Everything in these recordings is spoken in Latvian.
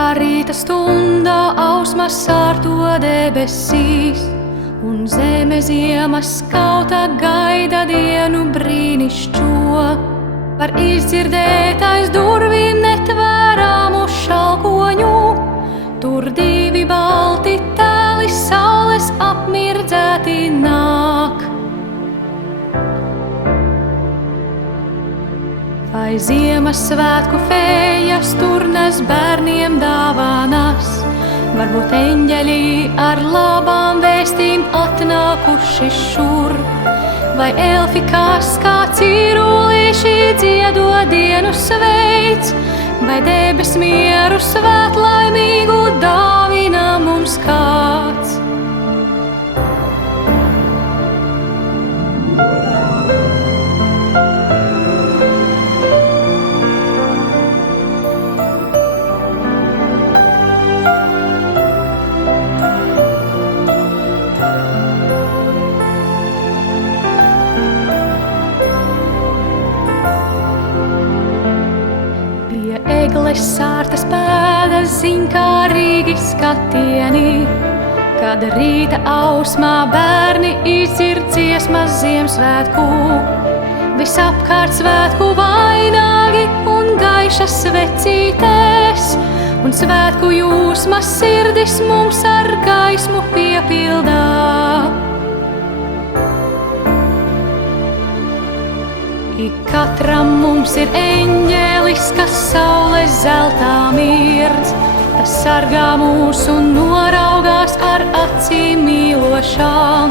kā rīta stunda ausmas sārto debesīs, un zeme ziemas skauta gaida dienu brīnišķo. Var izdzirdēt aiz durvīm netvērāmu šalkoņu, tur divi balti tēli saules apmirdzēti nāk. Vai Ziemassvētku fējas tur nes bērniem dāvanas, varbūt eņģeļi ar labām vēstīm atnākuši šur, vai elfi kas kā cīrulīši dziedo dienu sveic, vai debes mieru svētlaimīgu dāvina mums kāds. Egles sārtas pēdas ziņkārīgi skatieni, kad rīta ausmā bērni izdzird dziesmas Ziemassvētku. Visapkārt svētku vainagi un gaišas svecītēs, un svētku jūsmas sirdis mums ar gaismu piepildā. Katram mums ir eņģelis, kas saules zeltā mirdz, tas sargā mūs un noraugās ar acīm mīlošām.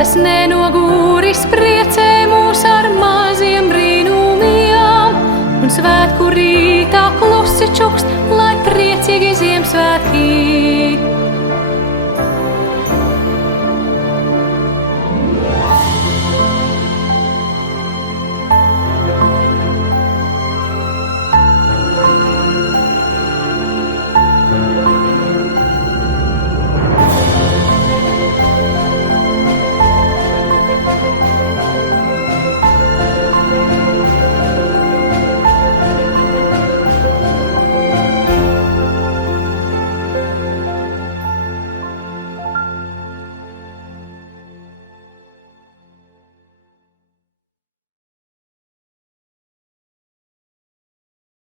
Tas nenogūris priecē mūs ar maziem brīnumiem, un svētku rītā